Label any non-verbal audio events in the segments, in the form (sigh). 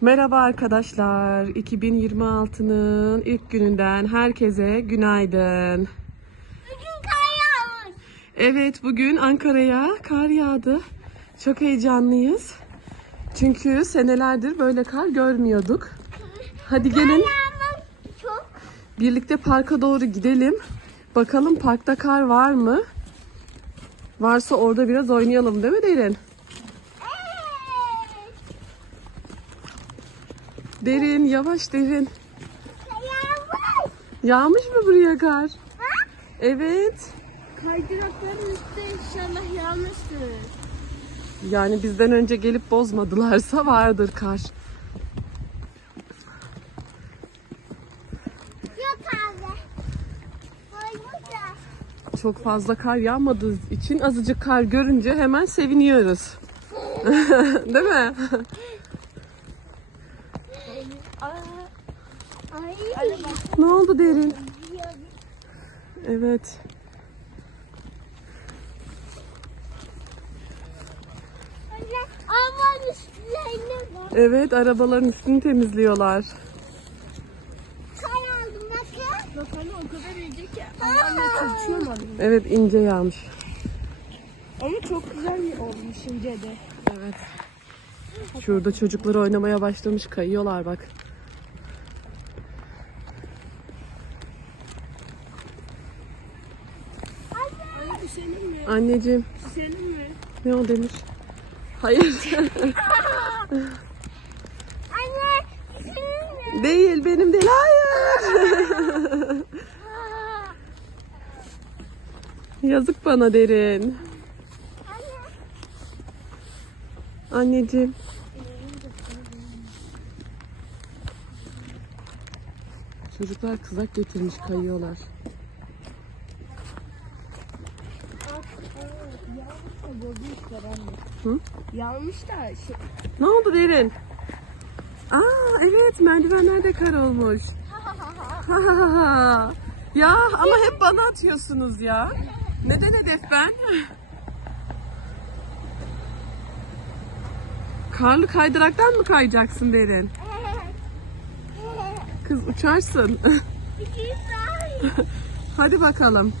Merhaba arkadaşlar. 2026'nın ilk gününden herkese günaydın. Bugün kar yağmış. Evet bugün Ankara'ya kar yağdı. Çok heyecanlıyız. Çünkü senelerdir böyle kar görmüyorduk. Hadi gelin birlikte parka doğru gidelim. Bakalım parkta kar var mı? Varsa orada biraz oynayalım değil mi Derin? Evet. Derin yavaş Derin. Yağmış. Yağmış mı buraya kar? Evet. Kaydırakların üstü inşallah yağmıştır. Yani bizden önce gelip bozmadılarsa vardır kar. Yok abi. Koymuşlar. Çok fazla kar yağmadığı için azıcık kar görünce hemen seviniyoruz. (laughs) Değil mi? Ay. ne oldu derin? Evet. Evet arabaların üstünü temizliyorlar. Bakalım o kadar. Ayağımla tutuyorum Evet ince yağmış. Ama çok güzel olmuş ince de. Evet. Şurada çocuklar oynamaya başlamış kayıyorlar bak. Anne bu senin mi? Anneciğim senin mi? ne o Demir? Hayır. Anne. senin mi? değil benim değil. Hayır. Yazık bana derin. Anne. Anneciğim. Çocuklar kızak getirmiş kayıyorlar. Hı? Yanmış da şey, Ne oldu derin? Aa evet merdivenlerde kar olmuş. (laughs) ya ama hep bana atıyorsunuz ya. Neden hedef ben? Karlı kaydıraktan mı kayacaksın derin? Kız uçarsın. (laughs) Hadi bakalım.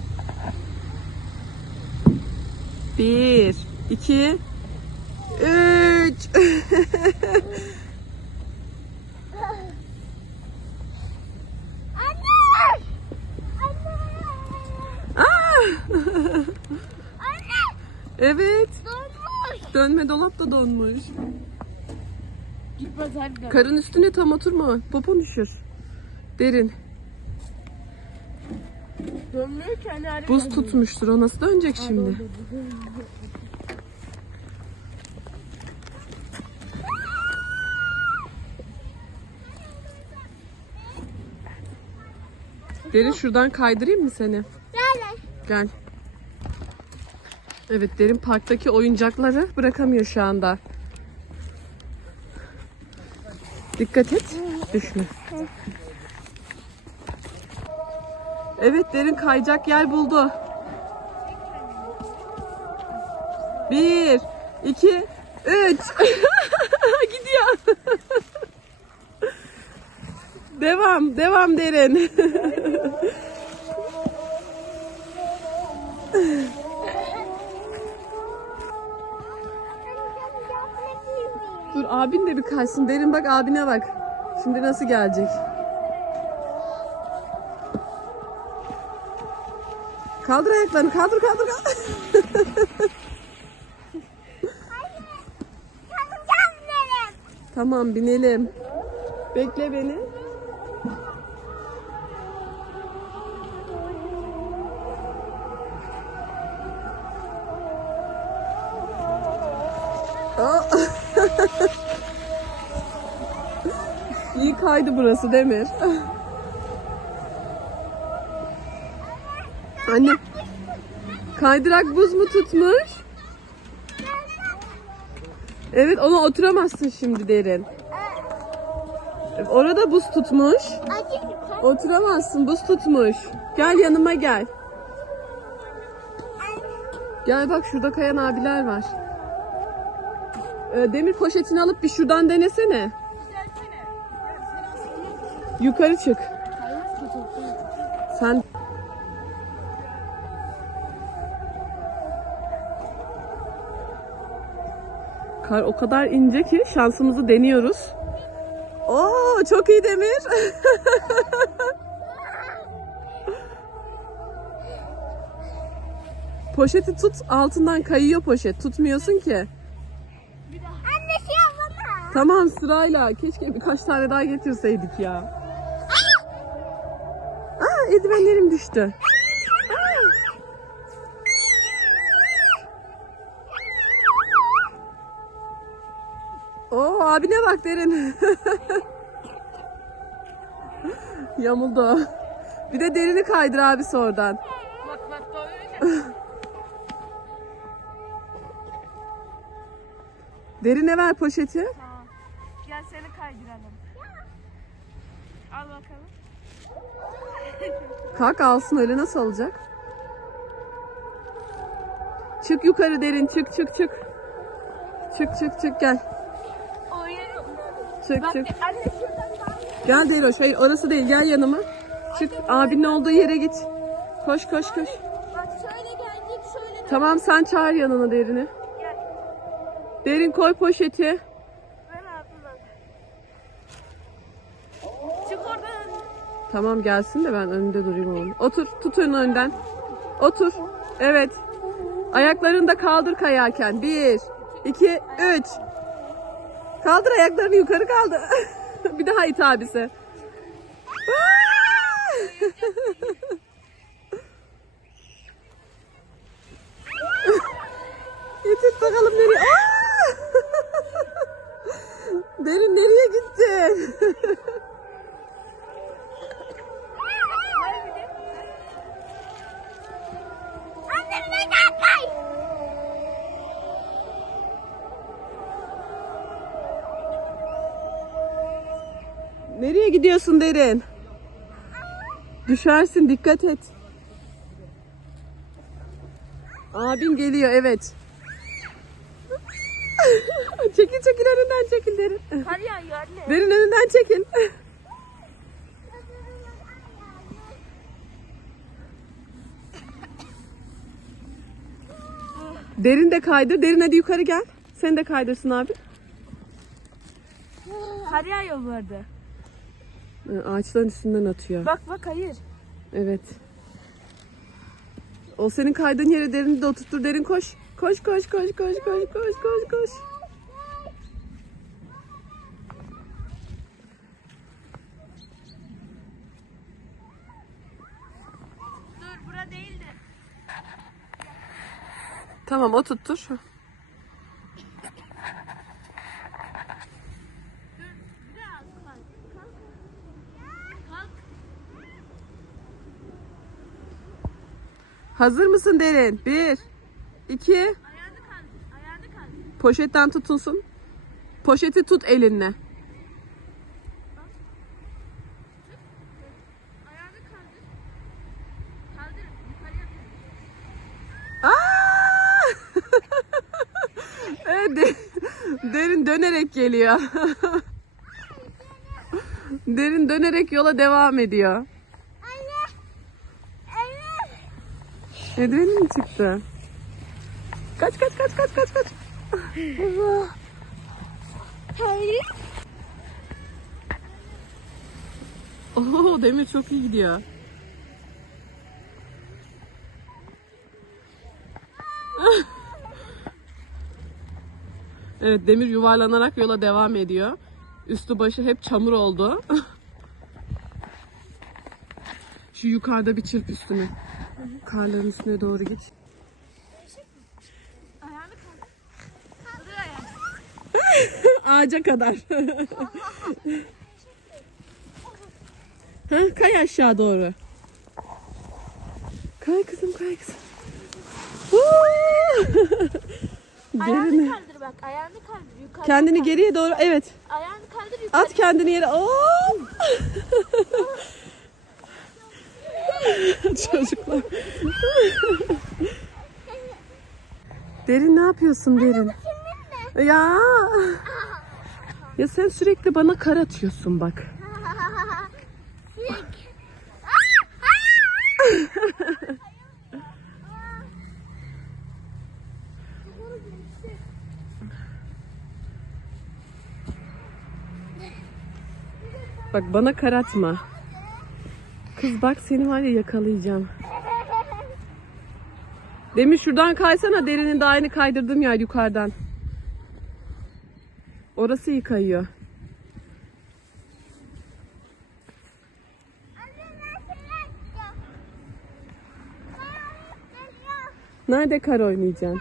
Bir, iki, üç. Anne. Anne. Anne. evet, Donmuş. dönme dolap da donmuş. gitmez harbiden. Karın üstüne tam oturma, popon üşür. Derin, Dönmüyor ki hani buz tutmuştur. O nasıl dönecek şimdi? Derin şuradan kaydırayım mı seni? Nerede? Gel. Evet derin parktaki oyuncakları bırakamıyor şu anda. Dikkat et. Düşme. Evet derin kayacak yer buldu. Bir, iki, üç. (laughs) Gidiyor. devam, devam derin. (laughs) abin de bir kaysın. Derin bak abine bak. Şimdi nasıl gelecek? Kaldır ayaklarını. Kaldır kaldır. kaldır. tamam binelim. Bekle beni. İyi kaydı burası Demir. Anne. Kaydırak buz mu tutmuş? Evet ona oturamazsın şimdi derin. Orada buz tutmuş. Oturamazsın buz tutmuş. Gel yanıma gel. Gel bak şurada kayan abiler var. Ee, demir poşetini alıp bir şuradan denesene. Yukarı çık. Sen Kar o kadar ince ki şansımızı deniyoruz. Oo çok iyi Demir. (laughs) Poşeti tut altından kayıyor poşet. Tutmuyorsun ki. Anne şey yapma. Tamam sırayla. Keşke birkaç tane daha getirseydik ya. Eldivenlerim düştü. Oo abine bak derin. (laughs) Yamuldu. Bir de derini kaydır abisi oradan. (laughs) Bak bak böyle. Derine ver poşeti. Gel seni kaydıralım. Al bakalım. Kalk alsın öyle nasıl alacak? Çık yukarı derin çık çık çık. Çık çık çık gel. Çık çık. Gel Deroş. Hayır orası değil gel yanıma. Çık abinin olduğu yere git. Koş koş koş. Tamam sen çağır yanına derini. Derin koy poşeti. Ben aldım bak. Çık oradan. Tamam gelsin de ben önünde durayım oğlum. Otur tut önü önden. Otur. Evet. Ayaklarını da kaldır kayarken. Bir, iki, üç. Kaldır ayaklarını yukarı kaldır. (laughs) bir daha it abisi. (laughs) İt bakalım nereye. Aa! (laughs) Derin nereye gittin? Gidiyorsun Derin? Düşersin dikkat et. Abin geliyor evet. (laughs) çekil çekil önünden çekil Derin. Kar yağıyor anne. Derin önünden çekil. Derin de kaydır. Derin hadi yukarı gel. Sen de kaydırsın abi. Kar yağıyor bu arada. Ee, Ağaçların üstünden atıyor. Bak bak hayır. Evet. O senin kaydığın yere derini de oturtur. Derin koş. Koş koş koş koş koş koş koş koş. Dur bura değildi. Tamam o tuttur. Hazır mısın Derin? Bir, iki, Ayağını kaldır. Ayağını kaldır. poşetten tutunsun. Poşeti tut elinle. (laughs) Evet, de- derin dönerek geliyor. (laughs) derin dönerek yola devam ediyor. Anne. Anne. Eldivenin mi çıktı? Kaç kaç kaç kaç kaç kaç. Hayır. Oo Demir çok iyi gidiyor. (laughs) evet Demir yuvarlanarak yola devam ediyor. Üstü başı hep çamur oldu. (laughs) Şu yukarıda bir çırp üstünü. Karların üstüne doğru git. Ayağını kaldır. Kaldır ayağını. Ağaca kadar. ha, kay aşağı doğru. Kay kızım kay kızım. Ayağını kaldır bak. Ayağını kaldır. Yukarı. Kendini geriye doğru evet. Ayağını kaldır yukarı. At kendini yere. Oo! (laughs) (laughs) Çocuklar. Derin ne yapıyorsun Derin? Ya. Ya sen sürekli bana kar atıyorsun bak. Bak bana kar atma. Kız bak seni var ya yakalayacağım. Demir şuradan kaysana derinin daha yeni kaydırdığım yer yukarıdan. Orası iyi kayıyor. Nerede kar oynayacaksın?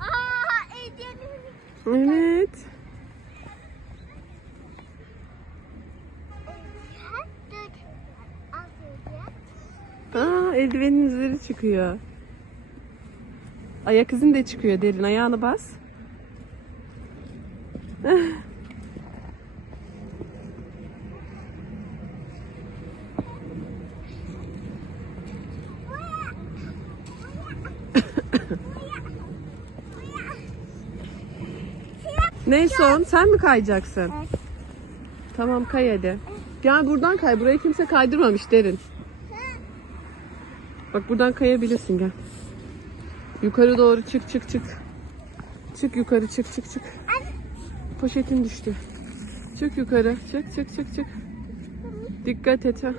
Aa, Ece'nin Evet. Aa eldivenin üzeri çıkıyor. Ayak izin de çıkıyor derin. Ayağını bas. (laughs) Neyse on sen mi kayacaksın? Evet. Tamam kay hadi. Gel buradan kay. Burayı kimse kaydırmamış derin. Bak buradan kayabilirsin gel. Yukarı doğru çık çık çık. Çık yukarı çık çık çık. Poşetin düştü. Çık yukarı. Çık çık çık çık. Dikkat et ha.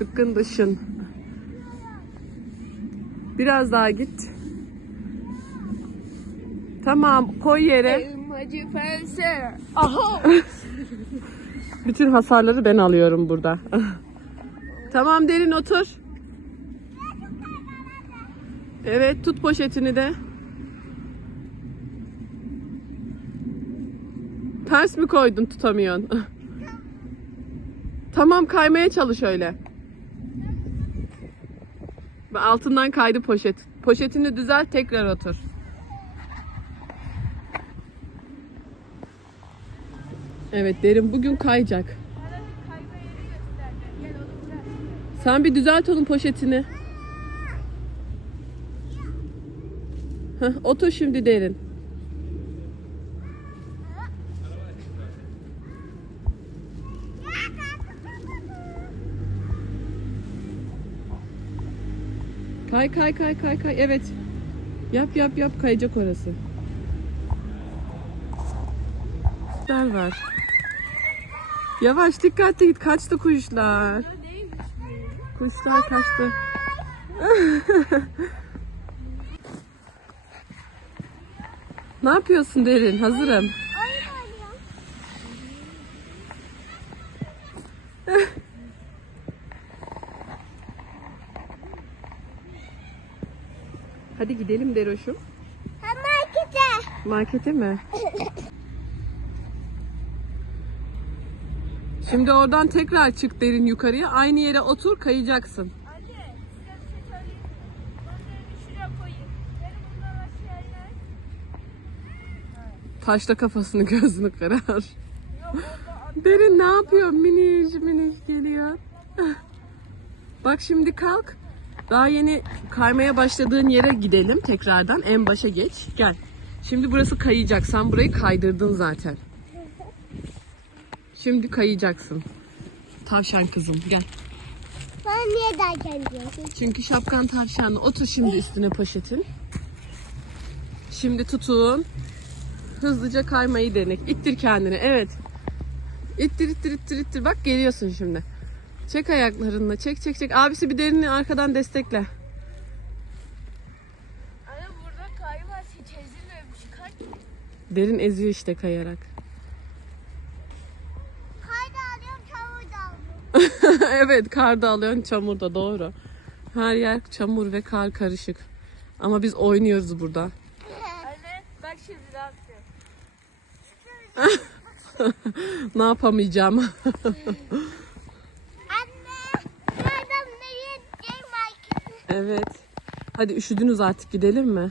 Dıkkın dışın. Biraz daha git. Tamam koy yere. Elmacı pense. Aha. Bütün hasarları ben alıyorum burada. tamam derin otur. Evet tut poşetini de. Ters mi koydun tutamıyorsun? tamam kaymaya çalış öyle. Altından kaydı poşet. Poşetini düzelt tekrar otur. Evet derin bugün kayacak. Sen bir düzelt onun poşetini. Heh, otur şimdi derin. Kay kay kay kay kay. Evet. Yap yap yap kayacak orası. Kuşlar var. Yavaş dikkatli git. Kaçtı kuşlar. Kuşlar kaçtı. (laughs) ne yapıyorsun Derin? Hazırım. Hadi gidelim Deroş'um. Markete. Markete mi? (laughs) Şimdi oradan tekrar çık derin yukarıya. Aynı yere otur kayacaksın. Anne size bir şey söyleyeyim mi? Onları şuraya koyayım. Benim bundan aşağıya iner. Taşla kafasını (laughs) gözünü kırar. Yok orada Derin ne yapıyor? Miniş miniş geliyor. (laughs) Bak şimdi kalk. Daha yeni kaymaya başladığın yere gidelim tekrardan. En başa geç. Gel. Şimdi burası kayacak. Sen burayı kaydırdın zaten. Şimdi kayacaksın. Tavşan kızım gel. Bana niye derken diyorsun? Çünkü şapkan tavşanlı. Otur şimdi üstüne poşetin. Şimdi tutun. Hızlıca kaymayı denek. İttir kendini. Evet. İttir ittir ittir ittir. Bak geliyorsun şimdi. Çek ayaklarınla. Çek çek çek. Abisi bir derini arkadan destekle. Anne burada kayı var. Hiç ezilmemiş. Kaç? Derin eziyor işte kayarak. (laughs) evet kar da alıyorsun çamur da doğru. Her yer çamur ve kar karışık. Ama biz oynuyoruz burada. Anne bak şimdi ne yapacağım. (laughs) ne yapamayacağım. (laughs) Anne, nereden nereye markete? evet. Hadi üşüdünüz artık gidelim mi?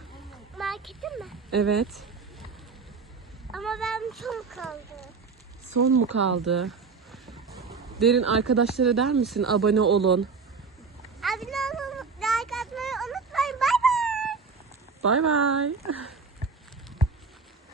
Markete mi? Evet. Ama benim çok kaldı. Son mu kaldı? Derin arkadaşlara der misin abone olun. Abone olmayı, like atmayı unutmayın. Bay bay. Bay bay.